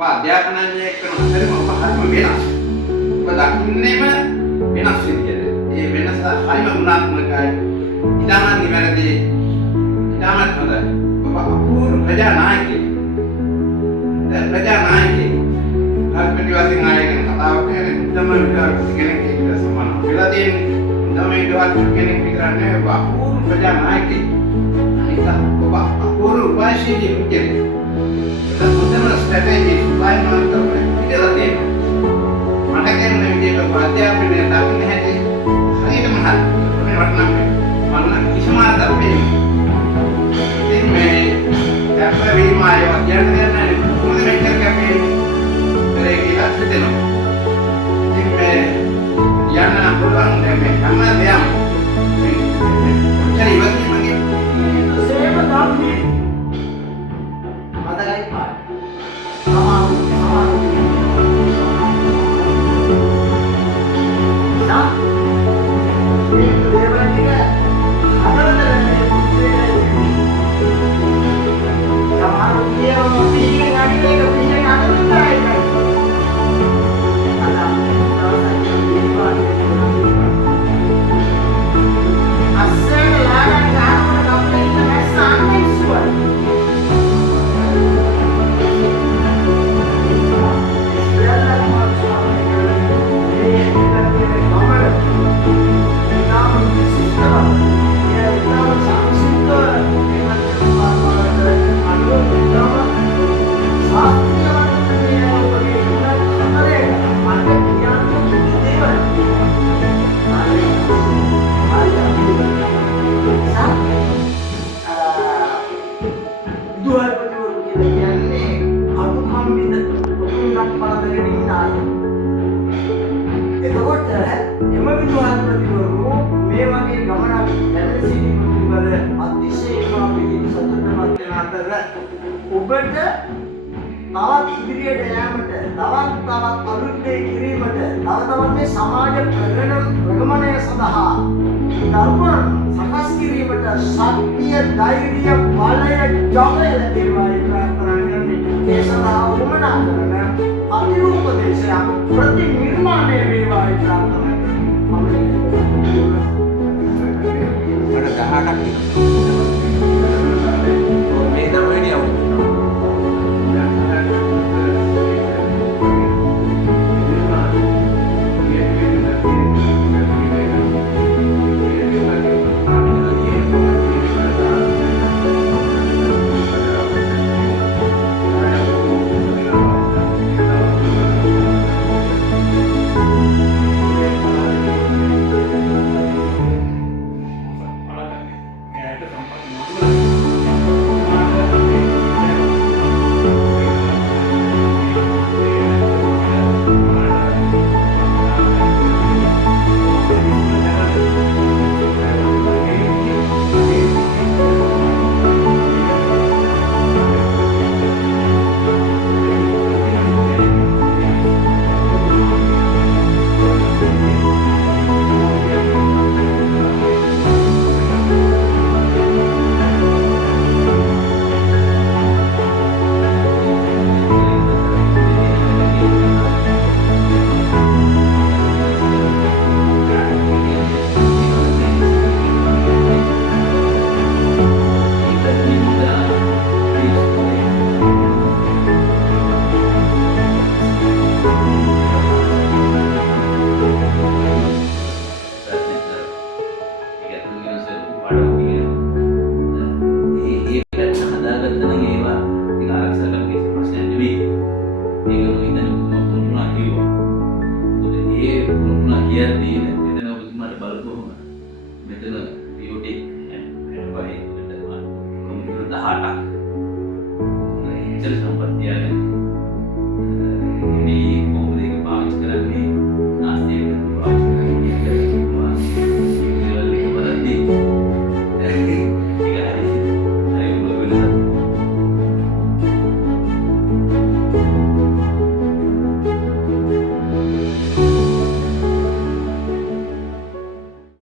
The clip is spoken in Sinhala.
අධ්‍යාපනයේ කරන අතරම පහරම වෙනස්. ඔබ දකින්නේම වෙනස් විදියට. ඒ වෙනස හරිම ගුණාත්මකයි. ඉතාමත් නිවැරදි. ඉතාමත් හොඳයි. ඔබ අපූර්ව ප්‍රජානායකයෙක්. ප්‍රජානායකයෙක්. කල්පිතවසින් ආයතන කතාවක් කියන්නේ උත්තම විකාරක කෙනෙක් කියලා සමාන. වෙලා තියෙන්නේ උත්තම විකාරක කෙනෙක් විතර නෙවෙයි ඔබ අපූර්ව ප්‍රජානායකයෙක්. අනික ඔබ අපූර්ව උපාශීලී කෙනෙක්. උත්තම ස්ට්‍රැටජි උපාය මාර්ගවල කියලා තියෙනවා. මට කියන විදිහට අධ්‍යාපනයේ දකින්න හැටි හරියටම හරි. මේ වටනම් මම කිසිම අර්ථයක් ඉතින් මේ දැක්ක වීම ආයෝ අධ්‍යයනය කරන්නේ මොකද මෙච්චර කැපේ කරේ කියලා හිතෙනවා. ඉතින් මේ යන්න පුළුවන් මේ හැම දෙයක්ම මේ ඉවත්ීමේ සේව ධර්මයේ මතකයි පාඩ. ඔබට තවත් ඉදිරියට යාමට තවත් අලුත් දේ කිරීමට තවත් මේ සමාජ ප්‍රගමනය සඳහා ධර්ම සකස් කිරීමට ශක්තිය ධෛර්යය බලය ජවය ලැබේවායි ප්‍රාර්ථනා කරන්නේ ඒ සඳහා උමනා කරන අතිරූපදේශයක් ප්‍රතිනිර්මාණය වේවායි ප්‍රාර්ථනා කරන්නේ මට 18ක් Jadi sempat dia